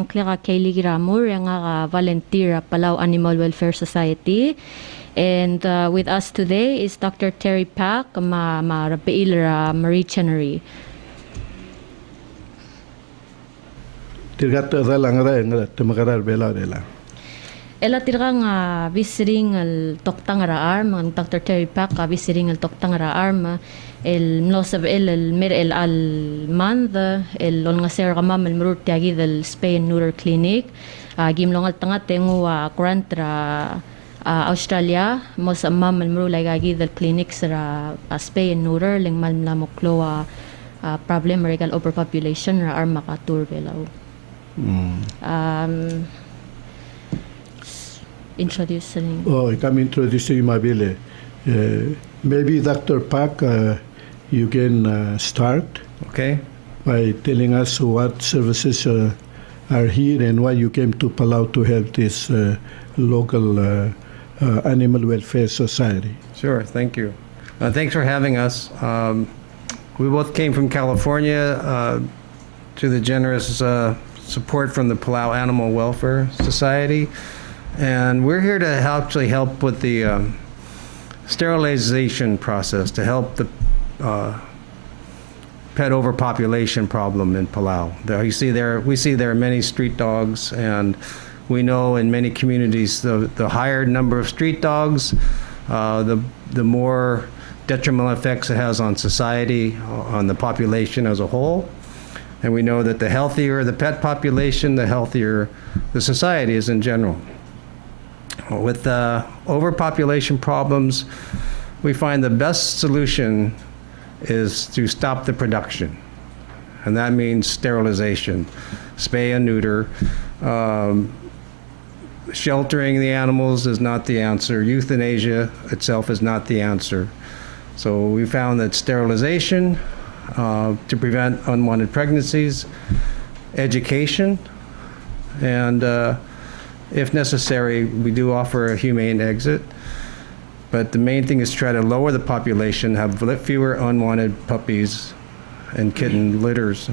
Angkla Kaylee Giramur, yang volunteer Palau Animal Welfare Society. And with us today is Dr. Terry Paik, Marie Chenery. Tirgat langara ngara temakarar bela dela. Ela tirang visiting el toktangara arm, ang Dr. Terry Paik visiting el toktangara arm, el mlosab el mir el al month, el olngaser gamam el murur tiagi del spay and neuter clinic, gimlong al tanga tengu kurantra Australia, mos amam el murur lagagi del clinic sa spay and neuter, ling malmlamoklo problem regal overpopulation ra arm makatur belaw. Introducing. Oh, I'm introducing Mabile. Maybe Dr. Paik, you can start. Okay. By telling us what services are here and why you came to Palau to help this local animal welfare society. Sure. Thank you. Thanks for having us. We both came from California to the generous support from the Palau Animal Welfare Society. And we're here to actually help with the sterilization process to help the pet overpopulation problem in Palau. We see there are many street dogs, and we know in many communities the higher number of street dogs, the more detrimental effects it has on society, on the population as a whole. And we know that the healthier the pet population, the healthier the society is in general. With overpopulation problems, we find the best solution is to stop the production. And that means sterilization, spay and neuter. Sheltering the animals is not the answer. Euthanasia itself is not the answer. So we found that sterilization to prevent unwanted pregnancies, education, and if necessary, we do offer a humane exit. But the main thing is to try to lower the population, have fewer unwanted puppies and kitten litters.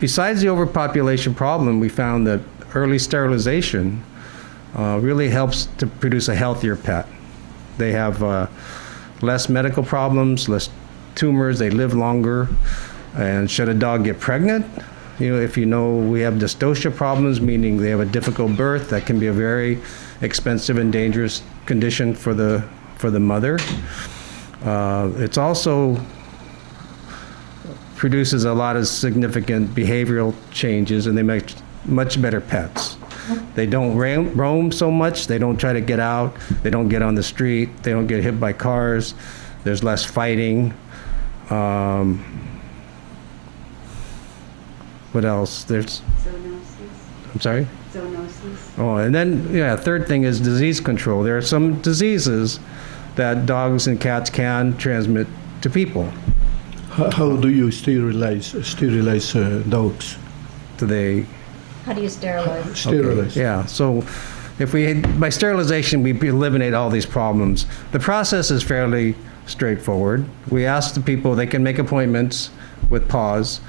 Besides the overpopulation problem, we found that early sterilization really helps to produce a healthier pet. They have less medical problems, less tumors, they live longer. And should a dog get pregnant, if you know we have dystocia problems, meaning they have a difficult birth, that can be a very expensive and dangerous condition for the mother. It's also produces a lot of significant behavioral changes, and they make much better pets. They don't roam so much, they don't try to get out, they don't get on the street, they don't get hit by cars, there's less fighting. What else? There's zoonosis. I'm sorry? Zoonosis. Oh, and then, third thing is disease control. There are some diseases that dogs and cats can transmit to people. How do you sterilize dogs? How do you sterilize? Sterilize. Okay. Yeah, so by sterilization, we eliminate all these problems. The process is fairly straightforward. We ask the people, they can make appointments with PAWS.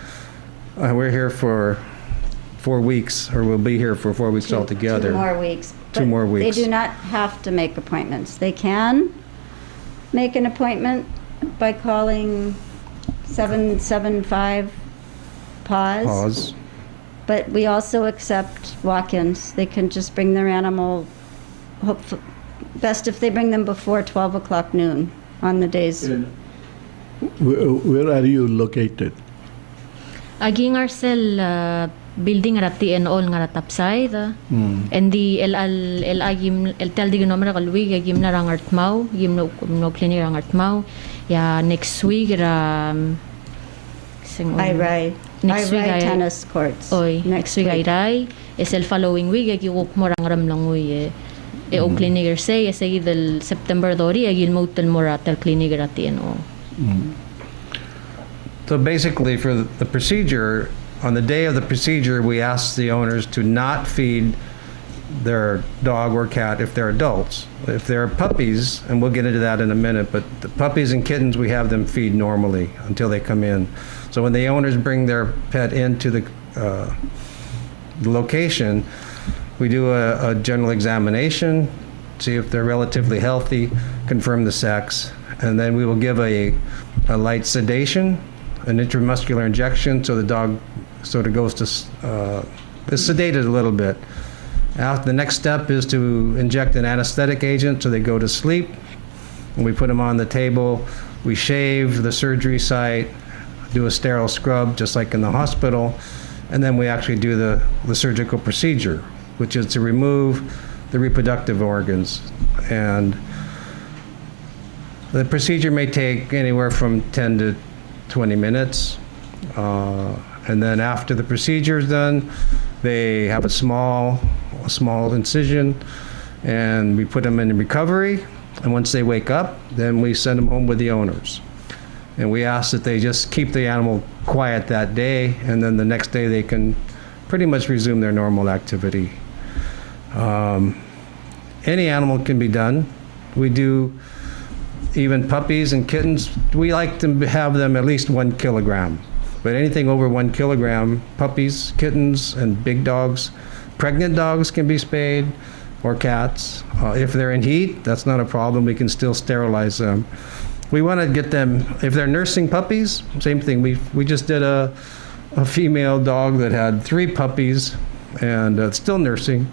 We're here for 4 weeks, or we'll be here for 4 weeks altogether. 2 more weeks. 2 more weeks. They do not have to make appointments. They can make an appointment by calling 775 PAWS. But we also accept walk-ins. They can just bring their animal, best if they bring them before 12 o'clock noon on the days. Where are you located? Aging ourselves building rati and all nga tapside. And the el agim el tel dig numero kalwi agim na rang artmau, gim no clinic rang artmau. Ya next week Irai tennis courts. Oy, next week Irai. Es el following week agim mo rang ram lang uy o clinic say ese del September dori agil mo tel mora tel clinic rati and all. So basically, for the procedure, on the day of the procedure, we ask the owners to not feed their dog or cat if they're adults. If they're puppies, and we'll get into that in a minute, but the puppies and kittens, we have them feed normally until they come in. So when the owners bring their pet into the the location, we do a general examination, see if they're relatively healthy, confirm the sex, and then we will give a light sedation, an intramuscular injection, so the dog sort of goes to, is sedated a little bit. The next step is to inject an anesthetic agent so they go to sleep. And we put them on the table. We shave the surgery site, do a sterile scrub just like in the hospital, and then we actually do the surgical procedure, which is to remove the reproductive organs. And the procedure may take anywhere from 10 to 20 minutes. And then after the procedure is done, they have a small incision, and we put them in recovery. And once they wake up, then we send them home with the owners. And we ask that they just keep the animal quiet that day, and then the next day they can pretty much resume their normal activity. Any animal can be done. We do even puppies and kittens. We like to have them at least 1 kilogram. But anything over 1 kilogram, puppies, kittens, and big dogs, pregnant dogs can be spayed, or cats. If they're in heat, that's not a problem. We can still sterilize them. We want to get them, if they're nursing puppies, same thing. We just did a female dog that had 3 puppies and still nursing.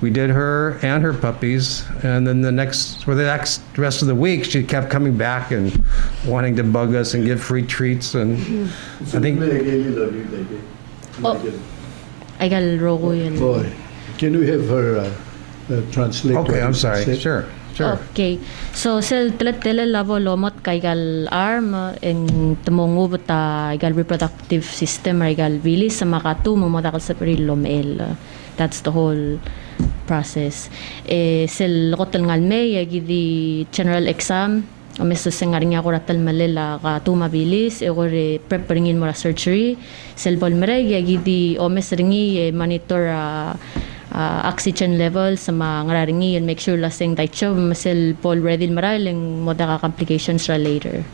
We did her and her puppies, and then for the next rest of the week, she kept coming back and wanting to bug us and give free treats. And I think. I got rogo yun. Boy, can we have her translate? Okay, I'm sorry. Sure. Okay. So sel tele labo lomot kaigal arm en tumongo bata igal reproductive system igal bilis sa makatu mamadakal sa perilomel. That's the whole process. Sel kotel ngalme yagi general exam. Amesto sengaring ako ratal malela ka tumabilis egore preparingin mo surgery. Sel bolmere yagi di omes ringi monitor oxygen level sa mga ngararingi and make sure lasing tayo masel Paul ready maraling moda ka complications ra later.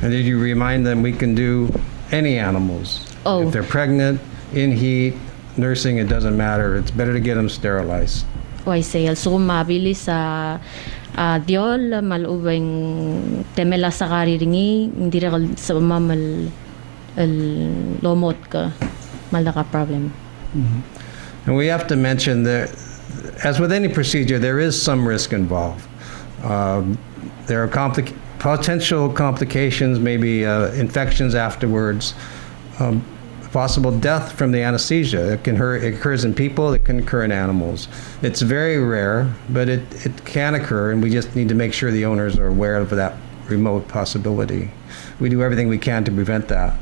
And did you remind them we can do any animals? Oh. If they're pregnant, in heat, nursing, it doesn't matter. It's better to get them sterilized. Why say so mabilis sa diol malubeng temela sa kariringi hindi ra sa mamal lomot ka. Malaka problem. Mm-hmm. And we have to mention that, as with any procedure, there is some risk involved. There are potential complications, maybe infections afterwards, possible death from the anesthesia. It occurs in people, it can occur in animals. It's very rare, but it can occur, and we just need to make sure the owners are aware of that remote possibility. We do everything we can to prevent that.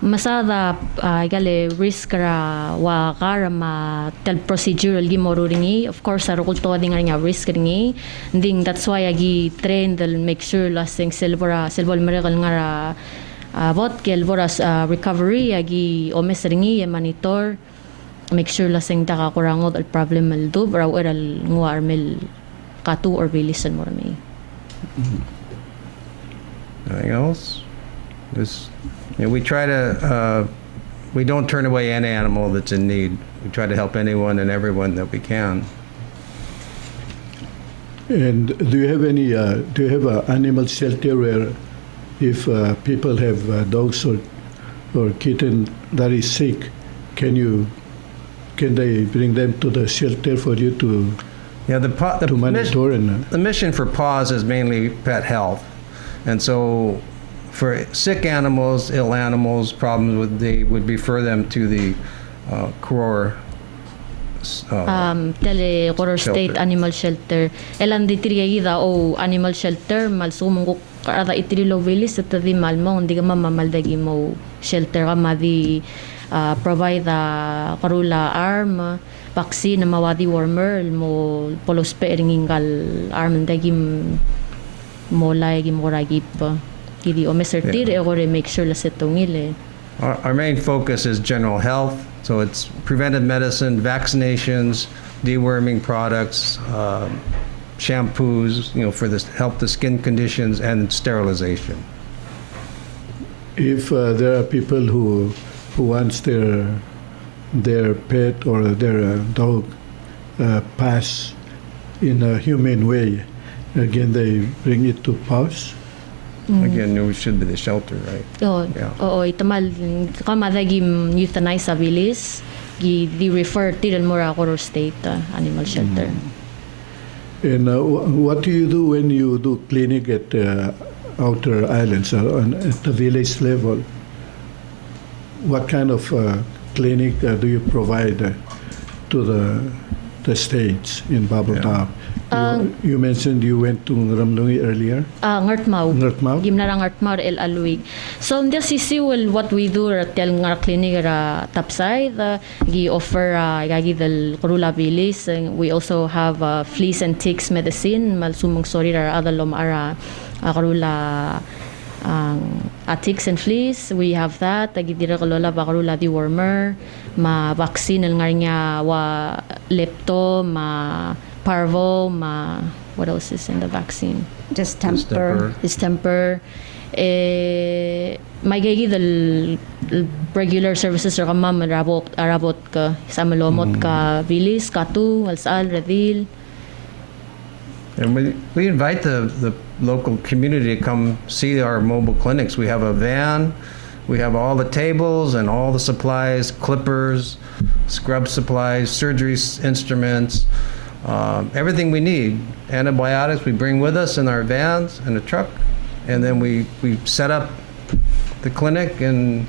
Masada igale risk ra wa karama tel procedural gi moruringi of course arukul to ding nga risk ringi ding that's why agi train del make sure lasting silvora miracle nga bot kel boras recovery agi omes ringi monitor make sure lasting taka kurangod al problem al do bra oral nguar mel katu or bilisan mo rami. Anything else? We try to, we don't turn away any animal that's in need. We try to help anyone and everyone that we can. And do you have an animal shelter where if people have dogs or kitten that is sick, can they bring them to the shelter for you to monitor? The mission for PAWS is mainly pet health. And so for sick animals, ill animals, they would refer them to the Koror Koror State Animal Shelter. Elan di triyida o animal shelter mal sumong ko kada itrilo vilis at di malmo hindi ka mamamaldagi mo shelter ka madi provide karula arm vaccine na mawadi warmer mo polos peringing kal arm dagim molay gimoragip kidi o mesertir egore make sure la setongile. Our main focus is general health, so it's preventive medicine, vaccinations, deworming products, shampoos, for help the skin conditions and sterilization. If there are people who wants their pet or their dog pass in a humane way, again they bring it to PAWS. Again, it should be the shelter, right? Yeah. Oo, itamal kamada gim euthanize abilis, di refer til mura Koror State Animal Shelter. And what do you do when you do clinic at outer islands at the village level? What kind of clinic do you provide to the states in Bubble Top? You mentioned you went to Ramlungi earlier. Ngartmao. Ngartmao? Gimnara Ngartmao el Aluig. So in this issue, what we do at tel ngar clinic tapsay, gi offer gagi del Korula bilis. We also have fleas and ticks medicine. Malsumong sorry ra adalom ara Korula ticks and fleas. We have that. Agi dira kalola ba Korula dewormer, ma vaccine el ngar niya wa lepto, ma parvo, what else is in the vaccine? Distemper. Distemper. May gigi the regular services or kamam arabot ka sa malomot ka bilis, katu, alsal, redil. And we invite the local community to come see our mobile clinics. We have a van. We have all the tables and all the supplies, clippers, scrub supplies, surgery instruments, everything we need. Antibiotics we bring with us in our vans and a truck, and then we set up the clinic in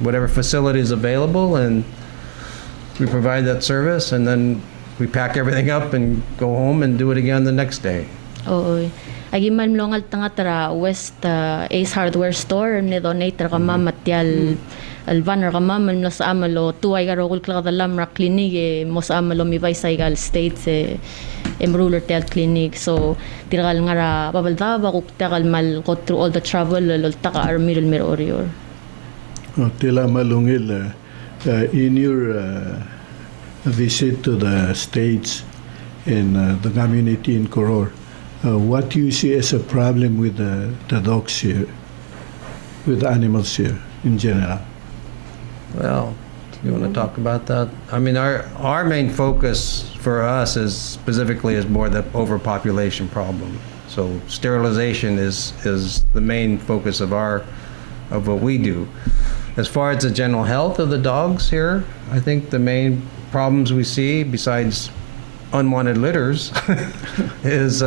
whatever facility is available, and we provide that service, and then we pack everything up and go home and do it again the next day. Oo. Agi man longal tanga tara West Ace Hardware Store ne donate ka mamatyal alvan ka mamam sa amalo tuay garo kul kla dalam ra clinic mo sa amalo mi vai saigal states rural tel clinic, so tiragal ngara babalda ba kuk tagal mal go through all the travel lol taka armir orior. Tila malungil in your visit to the states and the community in Koror, what do you see as a problem with the dogs here, with the animals here in general? Well, you want to talk about that? I mean, our main focus for us is specifically more the overpopulation problem. So sterilization is the main focus of what we do. As far as the general health of the dogs here, I think the main problems we see, besides unwanted litters, is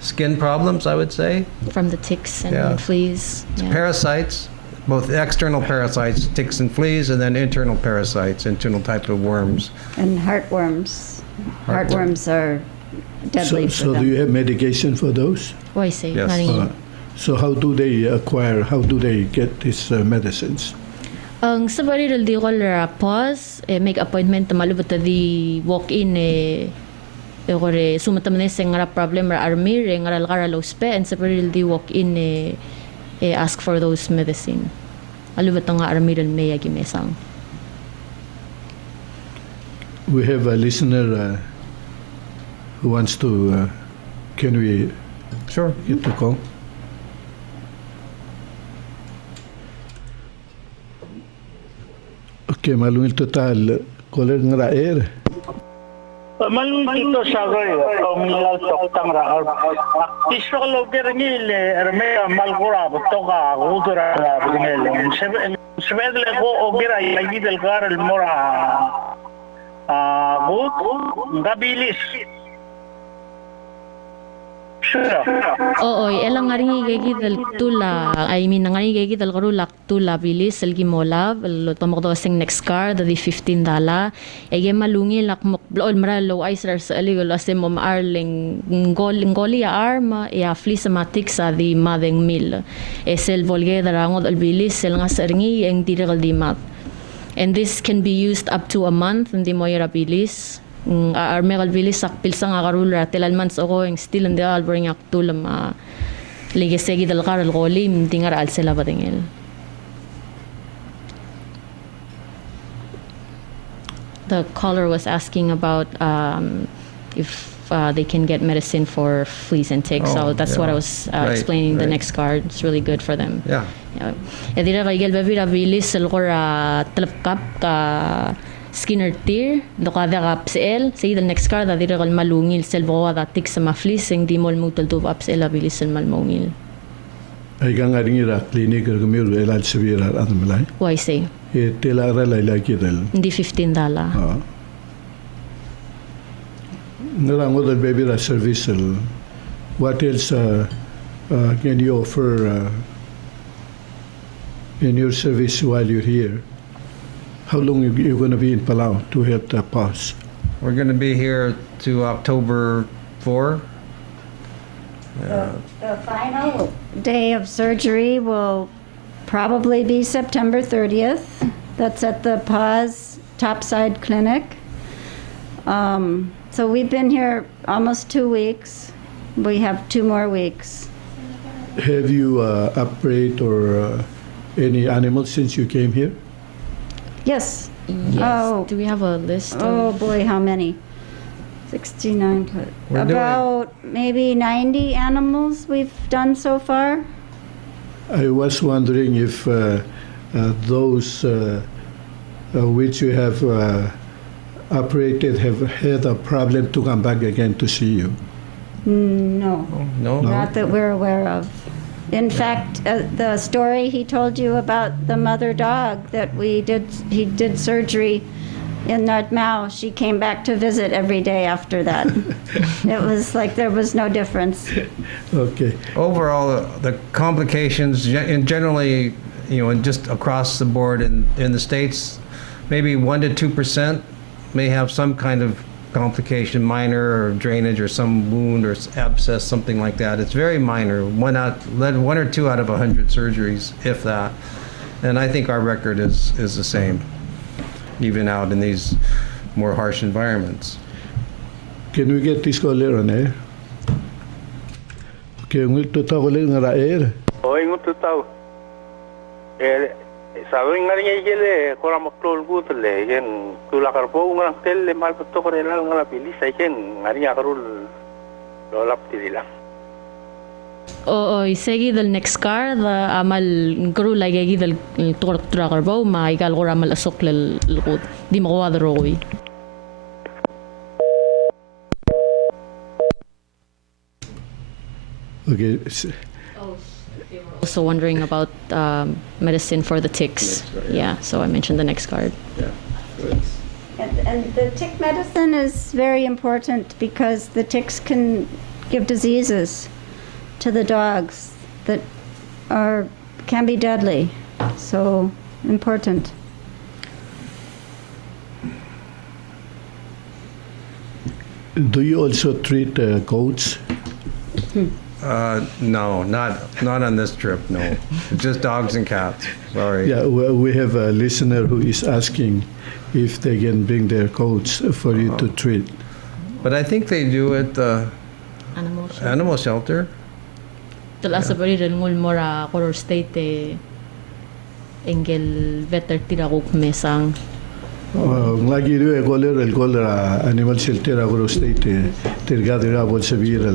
skin problems, I would say. From the ticks and fleas. It's parasites, both external parasites, ticks and fleas, and then internal parasites, internal type of worms. And heartworms. Heartworms are deadly for So them. do you have medication for those? Why say? Yes. So how do they get these medicines? Ang sa baril di ko PAWS, make appointment malubot di walk-in kore sumatamne sa ngara problem ra armir ngara kara lospe and sa baril di walk-in ask for those medicine. Alubot nga armir may agimesang. We have a listener who wants to. Can we Sure. get the call? Okay, malungil total. Caller ng raer. Malung dito sa goy milal toktang ra tiso lo gerngil erme malgura toka udura gerngil sebedle go ogira yagi del gar el mora gut ngabilis Oo, elang nga rin igigidal tula, I mean, nga rin igigidal karulak tula bilis, elgi molab, tomok sing next car, dadi $15. Ege malungi lak mokblol maralo isar sa aligol asim mo maarling ngoli arma, fli sa matik sa di madeng mil. Esel volge darangod albilis, el nga sa ringi, ang dirigal di mat. And this can be used up to a month, hindi mo bilis. Armegal bilis sak pilsa nga karula telalman sa ko ang still and the albering aktulam ligesegi dal karal golim tingar al sela badengel. The caller was asking about if they can get medicine for fleas and ticks. Oh, So that's what I yeah. was Right, explaining. The right. next card, it's really good for them. Yeah. Edira kay baby rabilis elkor telapkap ka Skinner tier do kada kap sel say the next card da dira kal malungil sel bo da tik sa maflis sing di mol mutal do up sel abilis sel malmongil. Ay kang aring clinic kumir elal severa admalay. Why say? Tela rala kidal. Hindi $15. Narango dal baby ra service. What else can you offer in your service while you're here? How long are you going to be in Palau to help the PAWS? We're going to be here to October 4. The final day of surgery will probably be September 30th. That's at the PAWS Topside Clinic. So we've been here almost 2 weeks. We have 2 more weeks. Have you operated or any animals since you came here? Yes. Yes. Oh. Do we have a list? Oh boy, how many? 69. We're About maybe 90 animals we've done so far. I was wondering if those which you have operated have had a problem to come back again to see you. No, No? not that we're aware of. In fact, the story he told you about the mother dog that he did surgery in Nardmau, she came back to visit every day after that. It was like there was no difference. Okay. Overall, the complications, and generally, just across the board in the States, maybe 1% to 2% may have some kind of complication, minor or drainage or some wound or abscess, something like that. It's very minor, 1 or 2 out of 100 surgeries, if that. And I think our record is the same, even out in these more harsh environments. Can we get this caller on air? Okay, we'll talk ulit ng air. O ingot tutaw. Sabi nga rin igile, kung maklol gutul yen tulakar po ngang tel mal puto ko rin lang nga bilis ay yen nga rin akarul lolap tidila. Oo, isegi del next car da amal gru lagi del tur karbo ma igal ko amal asok lel di makwadro ko. Okay. Also wondering about medicine for the ticks. Yeah, so I mentioned the next card. And the tick medicine is very important because the ticks can give diseases to the dogs that can be deadly. So important. Do you also treat goats? No, not on this trip, no. Just dogs and cats, sorry. Yeah, we have a listener who is asking if they can bring their goats for you to treat. But I think they do at the Animal shelter. animal shelter. Tala sa bari rin ngul mora Color State engel veter tira ko kumesang. Lagi do el color animal shelter agro state tergado agro severe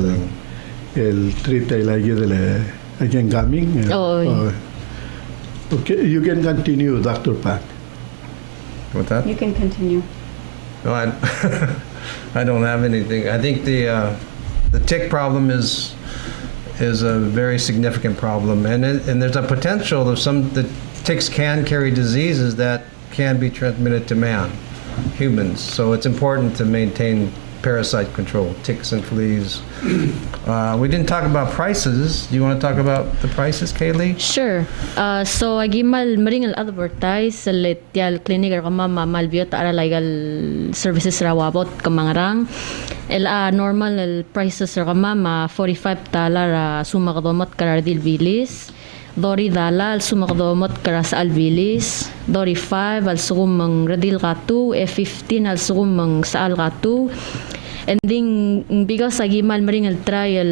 el treat lagi dele again coming. Oo. Okay, you can continue, Dr. Paik. What's that? You can continue. No, I don't have anything. I think the tick problem is a very significant problem, and there's a potential of the ticks can carry diseases that can be transmitted to humans. So it's important to maintain parasite control, ticks and fleas. We didn't talk about prices. Do you want to talk about the prices, Kaylee? Sure. So agimal maringal advertise sa letial clinic or mama malbiot ara legal services rawabot kamangarang. Normal el prices or mama $45 sumakdomot karadil bilis. $2 al sumakdomot karas albilis. $5 al sumang radil katu. $15 al sumang saal katu. And then because agimal maringal trial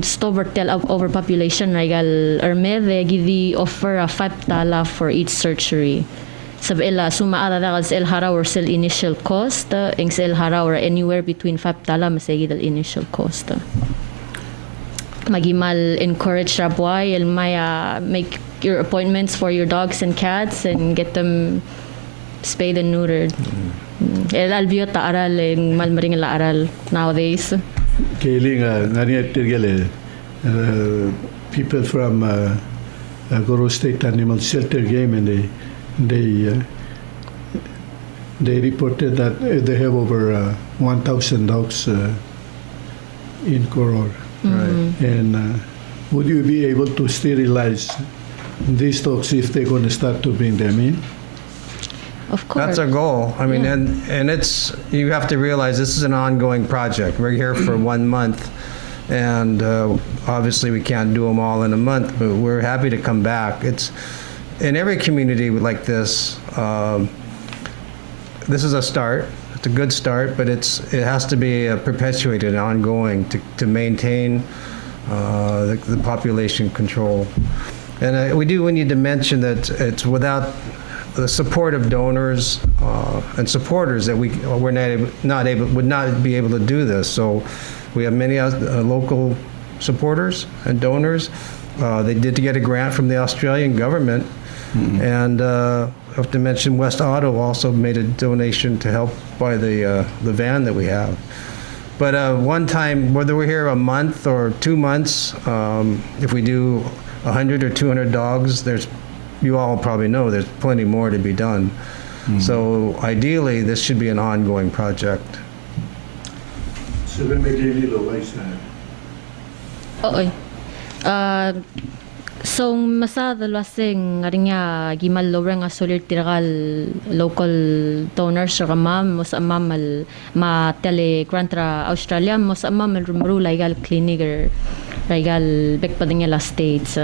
stovertel of overpopulation regal ermede gidi offer a $5 for each surgery. Sab ila sumaada dagal sa el harawar sel initial cost, ing sa el harawar anywhere between $5 masayid al initial cost. Magimal encourage rabway el maya make your appointments for your dogs and cats and get them spayed and neutered. El albio ta aral ing malmaring la aral nowadays. Kaylee ngani tirgele people from Goro State Animal Shelter came and they reported that they have over 1,000 dogs in Koror. Right. And would you be able to sterilize these dogs if they're going to start to bring them in? Of course. That's our goal. I mean, Yeah. and it's, you have to realize this is an ongoing project. We're here for 1 month, and obviously we can't do them all in a month, but we're happy to come back. It's in every community like this. This is a start. It's a good start, but it has to be perpetuated and ongoing to maintain the population control. And we need to mention that it's without the support of donors and supporters that would not be able to do this. So we have many local supporters and donors. They did get a grant from the Australian government, and I have to mention West Otto also made a donation to help buy the van that we have. But one time, whether we're here a month or 2 months, if we do 100 or 200 dogs, you all probably know there's plenty more to be done. So ideally, this should be an ongoing project. So when we gave you Oo. So masada lasing ngarinya gimal lower nga solir tiragal local donors sa mam mo sa mamal ma tele grantra Australia mo sa mamal rumru legal clinic or legal back pa din la states.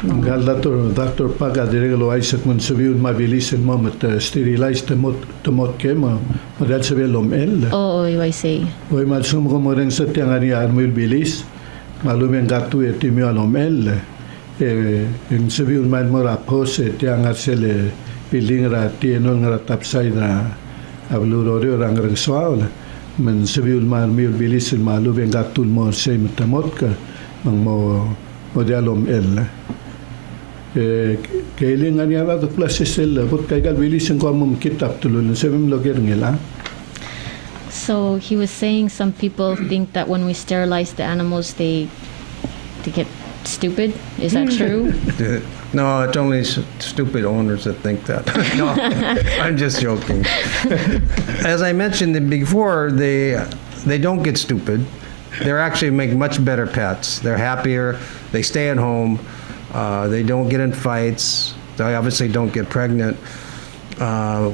Gal Dr. Paga diriglo Isaac mun sabiun mabilisin mo mat sterilize temot kema madal sabiun el. Oo, I say. Oy malsum ko mo rin sa tiang ani armil bilis malumen gatu etimio alomel in sabiun mal mora pose tiang arsele building ra tienol ngara tapsay na ablurorio rang swal men sabiun mal mil bilis malumen gatul mo say temot ka mang mo modelom el. Kaylee nga niya ba classes sila but kay galbilisin ko ang kitap tulun sa mim loger ngila. So he was saying some people think that when we sterilize the animals they get stupid. Is that true? No, it's only stupid owners that think that. No, I'm just joking. As I mentioned before, they don't get stupid. They actually make much better pets. They're happier. They stay at home. They don't get in fights. They obviously don't get pregnant.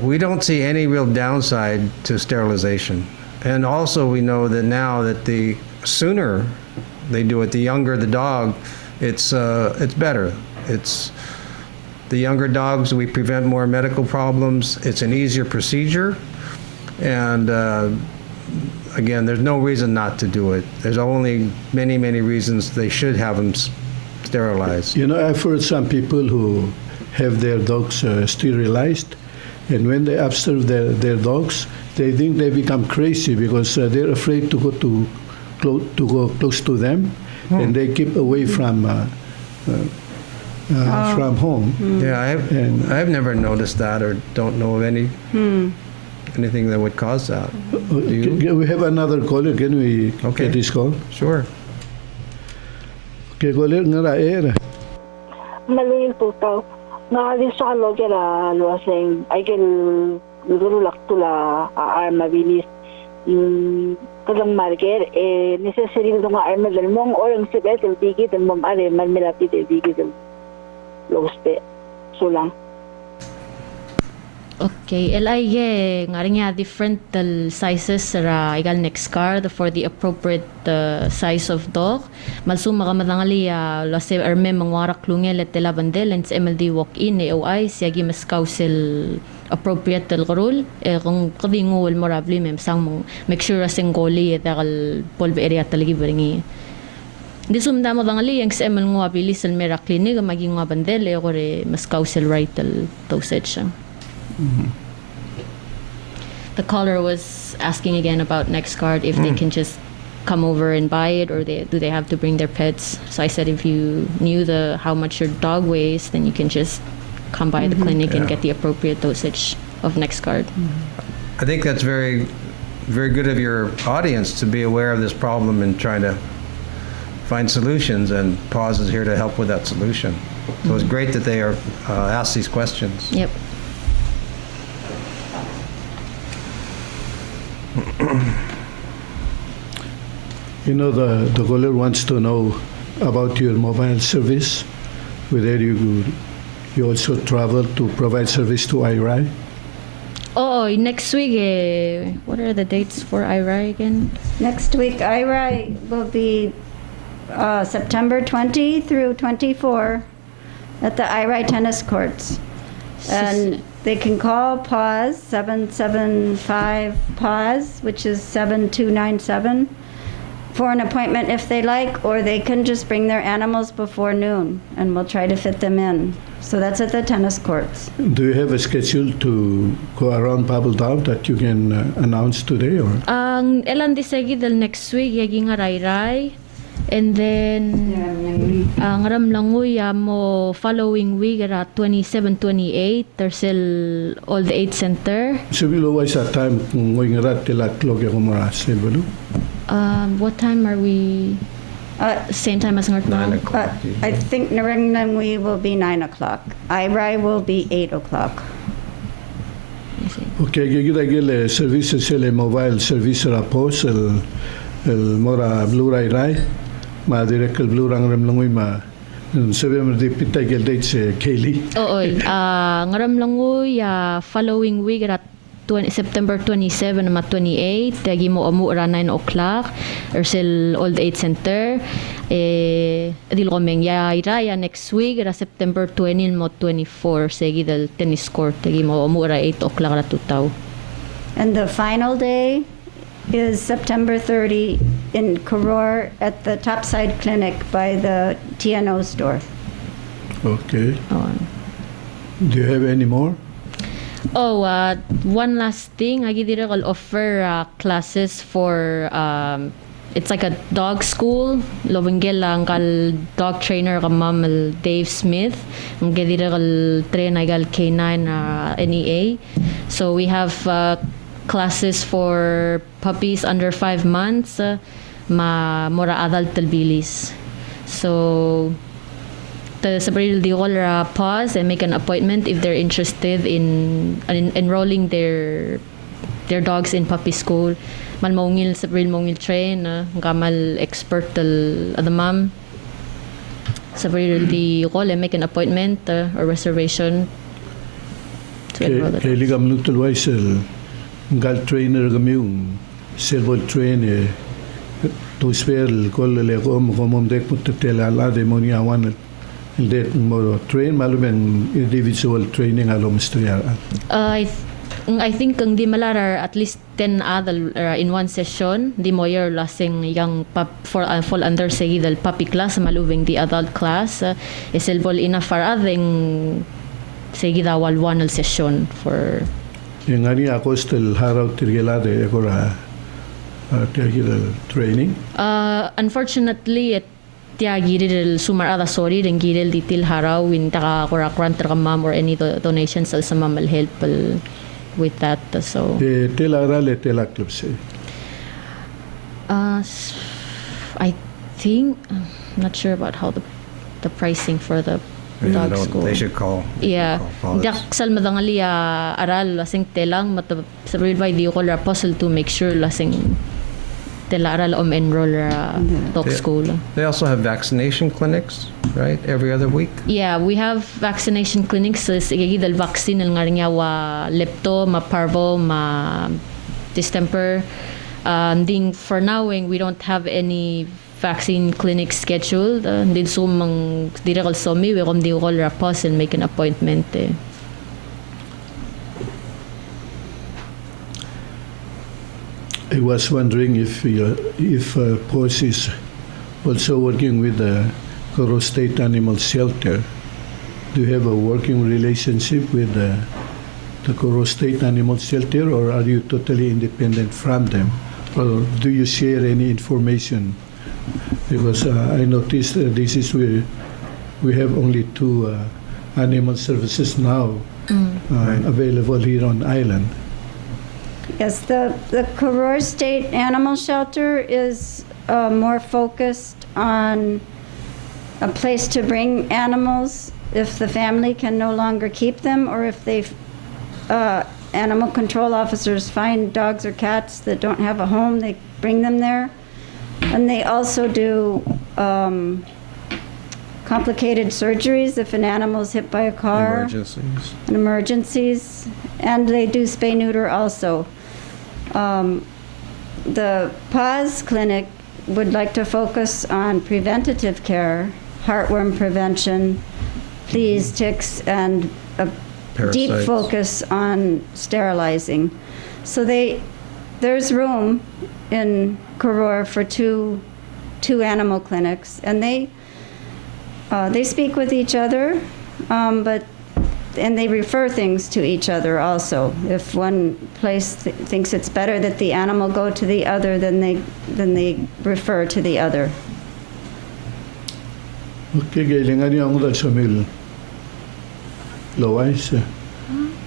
We don't see any real downside to sterilization. And also we know that now that the sooner they do it, the younger the dog, it's better. It's the younger dogs, we prevent more medical problems. It's an easier procedure. And again, there's no reason not to do it. There's only many, many reasons they should have them sterilized. You know, I've heard some people who have their dogs sterilized, and when they observe their dogs, they think they become crazy because they're afraid to go close to them, and they keep away from home. Yeah, I've never noticed that or don't know of anything that would cause that. Do you? We have another caller. Can we get this call? Sure. Okay, caller nga era. Malingin po tao. Nga sa kaloger luwaseng ay nagululak tula mabilis kadang marker necessary nga arma del mong orang sibet el bigit el mom are malmilapit el bigit el lospe sulang. Okay, LIE nga different sizes ra igal next card for the appropriate size of dog. Malsuma ka madangali lase arme mangwarak lungel at telabandel and MLD walk-in AOI siyagi mas council appropriate tel rule kung kadingol morabli mem sang make sure asing goli at al polve area talagi beringi. Di sumdamo dangali yang sa emal ngwa bilis al mera klinik maging ngwa bandele kore mas causal right al dosage. The caller was asking again about NextGuard if they can just come over and buy it or do they have to bring their pets. So I said if you knew how much your dog weighs, then you can just come by the clinic and get the appropriate dosage of NextGuard. I think that's very, very good of your audience to be aware of this problem and trying to find solutions, and PAWS is here to help with that solution. So it's great that they are asked these questions. Yep. You know, the caller wants to know about your mobile service, whether you also travel to provide service to IRI. Oh, next week, what are the dates for IRI again? Next week, IRI will be September 20 through 24 at the IRI tennis courts. And they can call PAWS, 775-PAWS, which is 7297, for an appointment if they like, or they can just bring their animals before noon, and we'll try to fit them in. So that's at the tennis courts. Do you have a schedule to go around Palau that you can announce today? Or? Ang elan di seguidal next week, yaging aray-ray. And then, ang ramlangoy mo following week at 27-28, there's all the 8 center. Sibilo ay sa time kung ngoy nga rat tilaklog ako maras, sibilo? What time are we? Same time as North 9 Palau? o'clock. I think Narangnamwi will be 9 o'clock. IRI will be 8 o'clock. Okay, gigil services sila mobile service rapos el mora blue rai ma direct el blue rang ramlangoy ma sabi mo di pitay gel date si Kaylee. Oo, ngaramlangoy following week at September 27 ma 28 tagi mo amu ra 9 o'clock Ursel Old Age Center dil komeng ya iraya next week ra September 20 mo 24 segi del tennis court tagi mo amu ra 8 o'clock ra tutaw. And the final day is September 30 in Karor at the Topside Clinic by the TNO store. Okay. Oh. Do you have any more? Oh, one last thing. I'll offer classes for, it's like a dog school. Lovingel ang kal dog trainer ka Ma'am Dave Smith. Ang gidirgal train agal K9 NEA. So we have classes for puppies under 5 months, mora adult talbilis. So sa Bril di PAWS and make an appointment if they're interested in enrolling their dogs in puppy school. Mal maungil sa Bril maungil train, gamal expert the mom. Sa Bril di make an appointment or reservation to enroll the Kaylee gamlug tulway sel gal trainer kami yung servo train to spare kol le ko mo dek put tela la demoniawan det mo train malumen individual training alom striar. I think ang di malarar at least 10 adult in one session di mo yer lasing yang fall under say the puppy class maluving the adult class is elbol enough for ading say gidawal one session for Yung ani ako still haraw tirgelade ako ra tirgel training. Unfortunately tiagiril sumarada sorry ring giril ditil haraw win taka kurakran tra ma'am or any donations sa mamal help with that so Telarale tela club say. I think I'm not sure about how the pricing for the dog school. They should call. Yeah. Dak sal madangali aral lasing telang mata sa real by di ko la puzzle to make sure lasing tela aral enroll dog school. They also have vaccination clinics, right? Every other week. Yeah, we have vaccination clinics sa igigidal vaccine ng nga wa lepto, ma parvo, ma distemper. Ding for now we don't have any vaccine clinic scheduled. Din sumang direkal somi we kom di ko rapos and make an appointment. I was wondering if PAWS is also working with the Coro State Animal Shelter. Do you have a working relationship with the Coro State Animal Shelter, or are you totally independent from them? Or do you share any information? Because I noticed this is where we have only 2 animal services now available here on island. Yes, the Karor State Animal Shelter is more focused on a place to bring animals if the family can no longer keep them, or if they animal control officers find dogs or cats that don't have a home, they bring them there. And they also do complicated surgeries if an animal is hit by a car. Emergencies. And emergencies. And they do spay-neuter also. The PAWS clinic would like to focus on preventative care, heartworm prevention, fleas, ticks, and a deep Parasites. focus on sterilizing. So there's room in Karor for two animal clinics, and they speak with each other, and they refer things to each other also. If one place thinks it's better that the animal go to the other, then they refer to the other. Okay, Kaylee, nga niya ang sa mil. Lawais.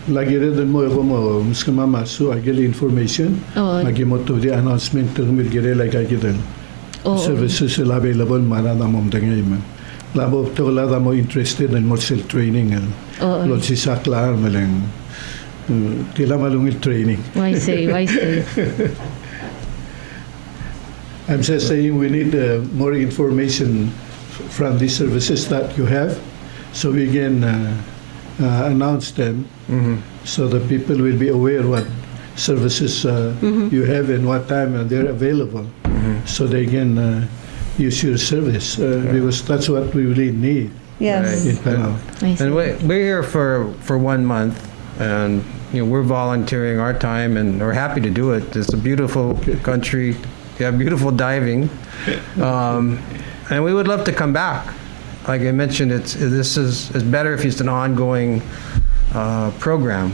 Lagi rin mo ako mo, mas kamamaso, agil information. Oo. Lagi mo to the announcement to mil gire like agil. Oo. Services are available, marana mo mtangay man. Labo to lada mo interested in muscle training. Oo. Lod si saklar malang. Tila malungil training. Why say? I'm just saying we need more information from these services that you have, so we can announce them, so the people will be aware what services you have and what time they're available, so they can use your service, because that's what we really need Yes. in Palau. I see. And we're here for 1 month, and we're volunteering our time, and we're happy to do it. It's a beautiful country. You have beautiful diving, and we would love to come back. Like I mentioned, this is better if it's an ongoing program,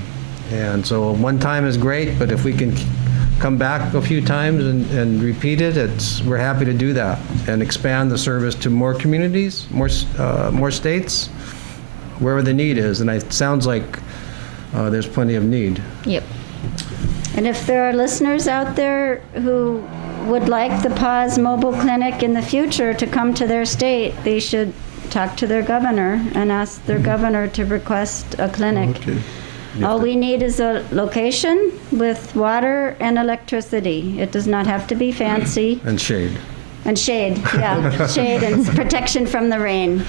and so one time is great. But if we can come back a few times and repeat it, we're happy to do that and expand the service to more communities, more states, wherever the need is. And it sounds like there's plenty of need. Yep. And if there are listeners out there who would like the PAWS mobile clinic in the future to come to their state, they should talk to their governor and ask their governor to request a clinic. Okay. All we need is a location with water and electricity. It does not have to be fancy. And shade. And shade, yeah, shade and protection from the rain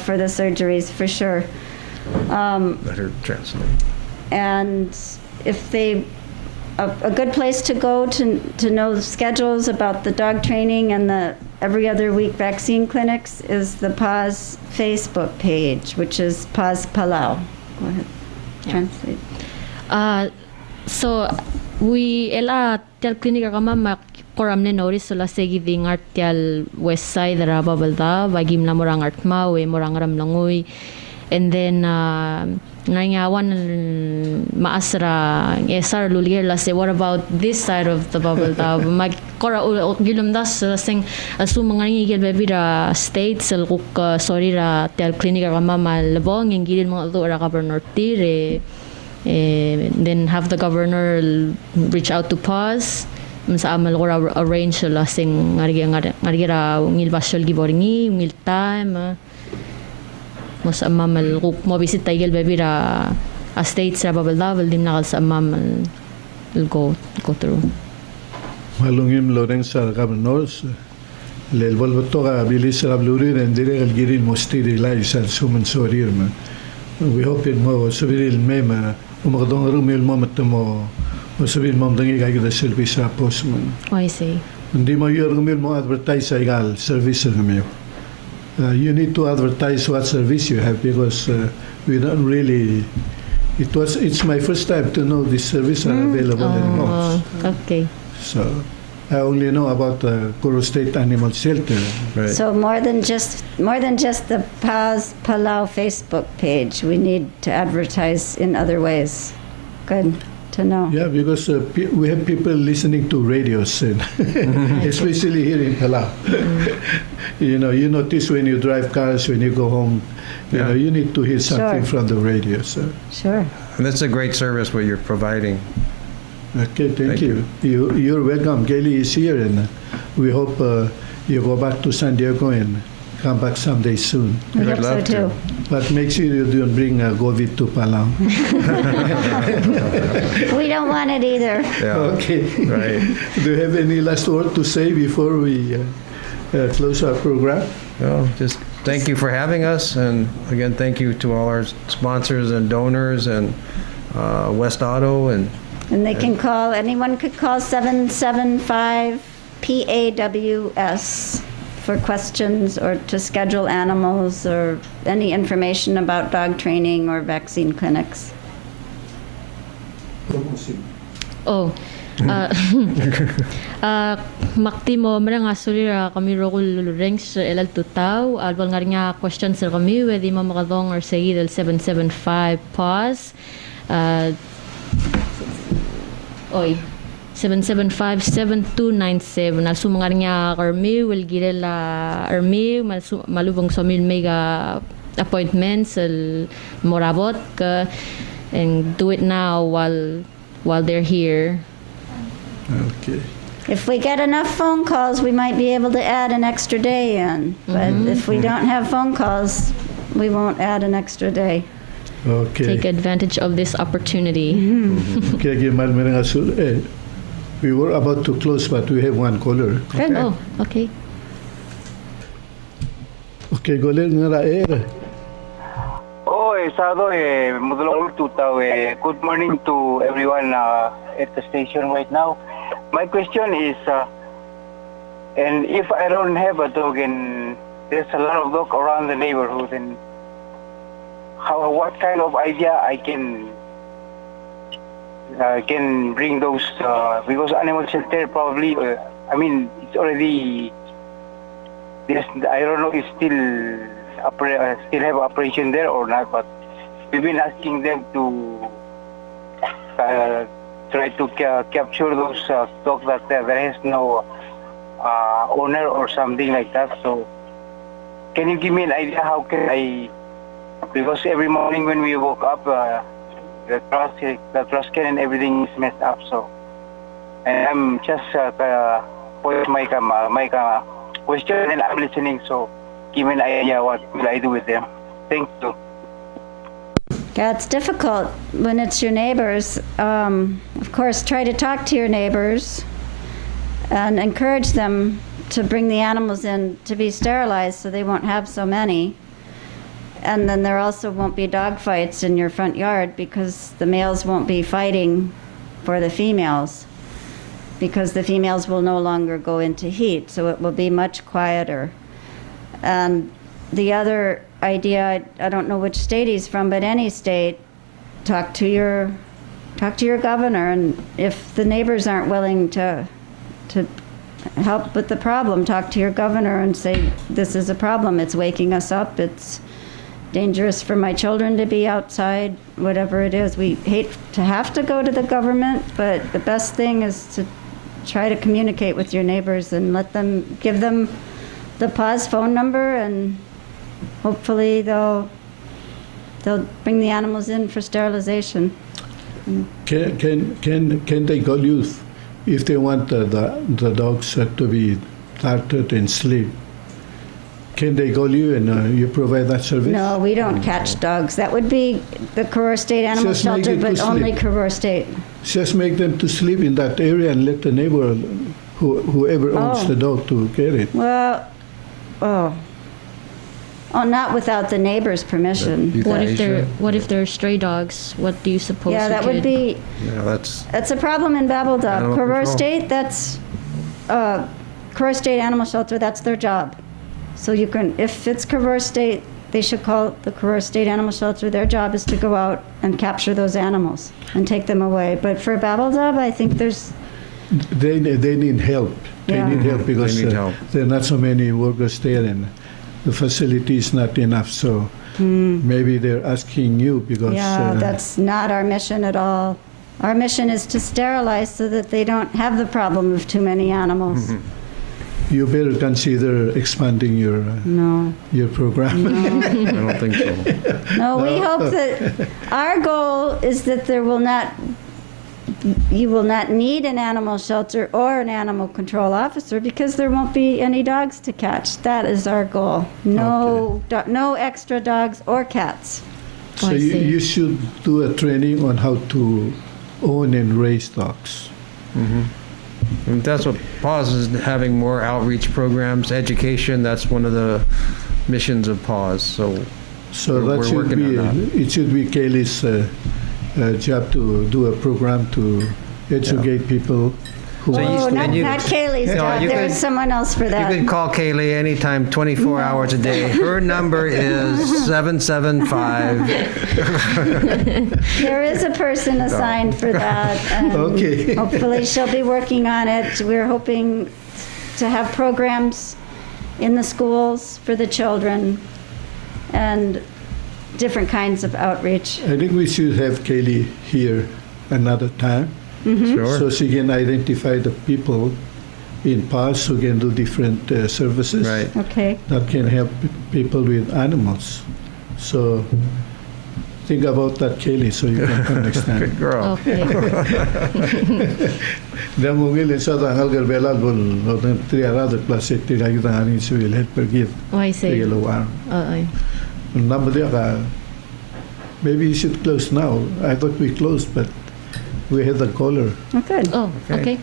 for the surgeries, for sure. Better translate. And if a good place to go to know the schedules about the dog training and the every other week vaccine clinics is the PAWS Facebook page, which is PAWS Palau. Go ahead, translate. So we tel clinic kama koram ne notice la segi ding artial west side rababalda bagim na morang artma we morang ram langoy, and then nangawan maasra esar lulier la say what about this side of the bubble da mag kora gilum das sing asu mga ngigil bebira states kuk sorry ra tel clinic kama malbong ngilin mga do ra governor tire. Then have the governor reach out to PAWS sa amal ko arrange la sing ngarigira ngil basol giboringi ngil time mas amamal ko mo visit tayo baby ra a states ra babal daval dim nakal sa amamal go through Malungim Lorenz sa governors. Lel volto ka bilis sa blurir and dire al girin mostiri lai sa suman sorir ma. We hope it mo subiril mema umakadong rumil mo matamo subiril mo dangi kay da service sa post man. I see. Hindi mo yung rumil mo advertise sa igal service ng mo. You need to advertise what service you have, because we don't really. It's my first time to know this service are available anymore. Okay. So I only know about the Kuru State Animal Shelter. Right. So more than just the PAWS Palau Facebook page, we need to advertise in other ways. Good to know. Yeah, because we have people listening to radios, and especially here in Palau. You notice when you drive cars, when you go home, you need to hear something Sure. from the radio. So. Sure. And that's a great service what you're providing. Okay, thank Thank you. You're welcome. Kaylee is here, and we hope you go back to San Diego and come back someday soon. We We'd hope so love to. too. But make sure you don't bring COVID to Palau. We don't want it either. Yeah. Okay. Right. Do you have any last word to say before we close our program? Well, just thank you for having us, and again, thank you to all our sponsors and donors and West Auto and. And they can call, anyone could call 775 PAWS for questions or to schedule animals or any information about dog training or vaccine clinics. Makti mo merang asulira kami rokul ranks elal tutaw albal nga questions sa kami wedi mo makadong or say del 775 PAWS 775-7297 nasumangar nga kami will girela army malubong sa mil mega appointments morabot ka and do it now while they're here. Okay. If we get enough phone calls, we might be able to add an extra day in. But if we don't have phone calls, we won't add an extra day. Okay. Take advantage of this opportunity. Okay, we were about to close, but we have one caller. Good. Oh, okay. Okay, goler nga raer. Sado, mudulong tutaw, good morning to everyone at the station right now. My question is, and if I don't have a dog and there's a lot of dog around the neighborhood, and what kind of idea I can bring those, because animal shelter probably, it's already, I don't know if still have operation there or not, but we've been asking them to try to capture those dogs that has no owner or something like that. So can you give me an idea how can I, because every morning when we woke up, the trash can and everything is messed up. So, and I'm just put my question and I'm listening. So give me an idea what will I do with them. Thank you. Yeah, it's difficult when it's your neighbors. Of course, try to talk to your neighbors and encourage them to bring the animals in to be sterilized so they won't have so many. And then there also won't be dog fights in your front yard because the males won't be fighting for the females because the females will no longer go into heat, so it will be much quieter. And the other idea, I don't know which state he's from, but any state, talk to your governor, and if the neighbors aren't willing to help with the problem, talk to your governor and say, this is a problem, it's waking us up, it's dangerous for my children to be outside, whatever it is. We hate to have to go to the government, but the best thing is to try to communicate with your neighbors and give them the PAWS phone number, and hopefully they'll bring the animals in for sterilization. Can they call you if they want the dogs to be started and sleep? Can they call you and you provide that service? No, we don't catch dogs. That would be the Karor State Animal Just make Shelter, it but to only sleep. Karor State. Just make them to sleep in that area and let the neighbor, whoever owns the dog, to get it. Well, not without the neighbor's permission. What if they're stray dogs? What do you suppose? Yeah, that would be. Yeah, That's a problem in Babelda. Animal Karor control. State, that's Karor State Animal Shelter. That's their job. So you can, if it's Karor State, they should call the Karor State Animal Shelter. Their job is to go out and capture those animals and take them away. But for Babelda, I think there's they need help. They Yeah. need help because They need help. there are not so many workers there, and the facility is not enough. So maybe they're asking you because Yeah, that's not our mission at all. Our mission is to sterilize so that they don't have the problem of too many animals. you better consider expanding No. your program. I don't think so. No, we hope that our goal is that you will not need an animal shelter or an animal control officer because there won't be any dogs to catch. That is our goal. No extra dogs or cats. So I you, see. you should do a training on how to own and raise dogs. And that's what PAWS is, having more outreach programs, education. That's one of the missions of PAWS. So So We're that should working be on it. Should be Kaylee's job to do a program to educate people who. So you- Oh, not and you- Kaylee's No, job. you There's could- someone else for you that. could call Kaylee anytime, 24 hours a day. Her number is 775. There is a person assigned for that. And Okay. hopefully she'll be working on it. We're hoping to have programs in the schools for the children and different kinds of outreach. I think we should have Kaylee here another time Sure. so she can identify the people in PAWS who can do different services Right. Okay. that can help people with animals. So think about that, Kaylee, so you can come next time. Good girl. Okay. Damugil sa tangal gerbelal bol no triarado klase tiragi tangani suil het pergi Oh, I see. tigilawar. Oo. Number dia ka maybe you should close now. I thought we closed but we had the caller. Oh, good. Oh, Okay. okay.